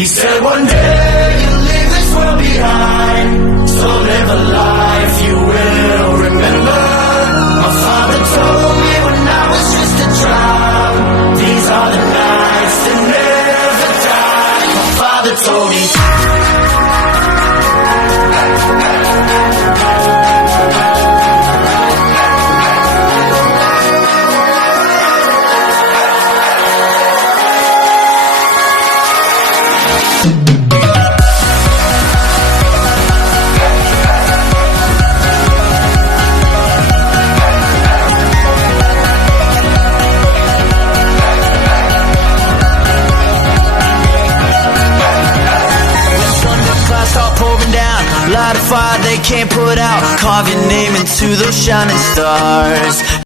He said one day you'll leave this world behind, so live a life you will remember. My father told me when I was just a child, these are the nights that never die. My father told me light a fire they can't put out, carve your name into those shining stars.